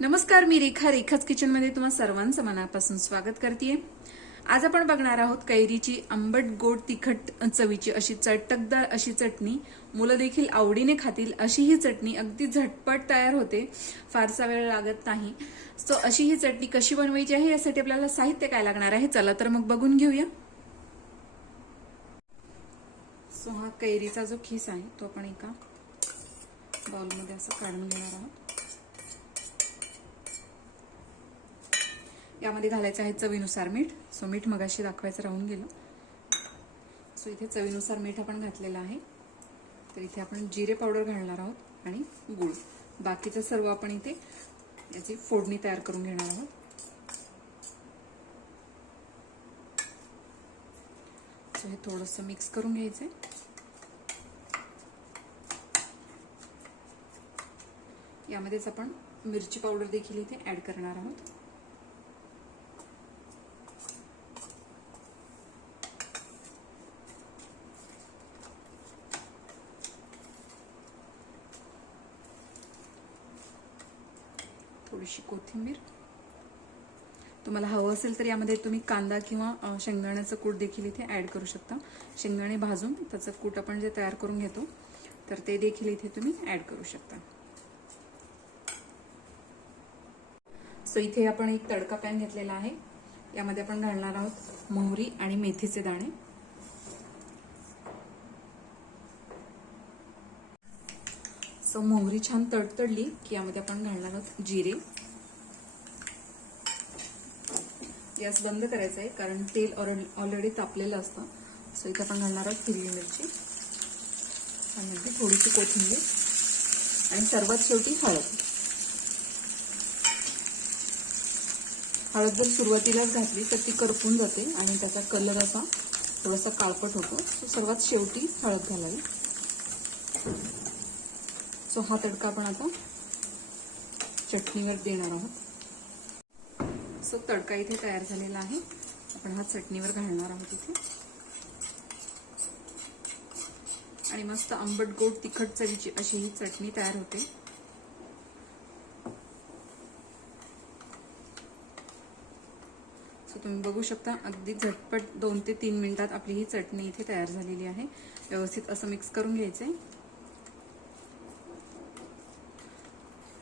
नमस्कार मी रेखा. रेखाच किचनमध्ये तुम्हा सर्वांचं मनापासून स्वागत करते आज आपण बघणार आहोत कैरीची आंबट गोड तिखट चवीची अशी चटकदार अशी चटणी. मुलं देखील आवडीने खातील अशी ही चटणी अगदी झटपट तयार होते. फारसा वेळ लागत नाही. सो अशी ही चटणी कशी बनवायची आहे यासाठी आपल्याला साहित्य काय लागणार आहे? चला तर मग बघून घेऊया. सो हा कैरीचा जो खीस आहे तो आपण एका बाउलमध्ये असं काढून घेणार आहोत. यामध्ये घालायचं आहे चवीनुसार मीठ. सो मीठ मगाशी दाखवायचं राहून गेलं. सो इथे चवीनुसार मीठ आपण घातलेलं आहे. तर इथे आपण जिरे पावडर घालणार आहोत आणि गुळ. बाकीचं सर्व आपण इथे याची फोडणी तयार करून घेणार आहोत. सो हे थोडंसं मिक्स करून घ्यायचंय. यामध्येच आपण मिरची पावडर देखील इथे ऍड करणार आहोत. थोडीशी कोथिंबीर. तुम्हाला हवं असेल तर यामध्ये तुम्ही कांदा किंवा शेंगदाण्याचं कूट देखील इथे ॲड करू शकता. शेंगदाणे भाजून त्याचं कूट आपण जे तयार करून घेतो तर ते देखील इथे तुम्ही ॲड करू शकता. सो इथे आपण एक तडका पॅन घेतलेला आहे. यामध्ये आपण घालणार आहोत मोहरी आणि मेथीचे दाणे. सो मोहरी छान तडतडली की यामध्ये आपण घालणार आहोत जिरे. गॅस बंद करायचा आहे कारण तेल ऑलरेडी तापलेलं असतं. सो इथे आपण घालणार आहोत हिरवी मिरची. त्यामध्ये म्हणजे थोडीशी कोथिंबीर. आणि सर्वात शेवटी हळद. हळद जर सुरुवातीलाच घातली तर ती करपून जाते आणि त्याचा कलर असा थोडासा काळपट होतो. सो सर्वात शेवटी हळद घालावी. सो हा तडका आपण आता चटणीवर देणार आहोत. सो तडका इथे तयार झालेला आहे. आपण हा चटणीवर घालणार आहोत इथे. आणि मस्त आंबट गोड तिखट चवीची अशी ही चटणी तयार होते. सो तुम्ही बघू शकता अगदी झटपट दोन ते तीन मिनिटात आपली ही चटणी इथे तयार झालेली आहे. व्यवस्थित असं मिक्स करून घ्यायचं आहे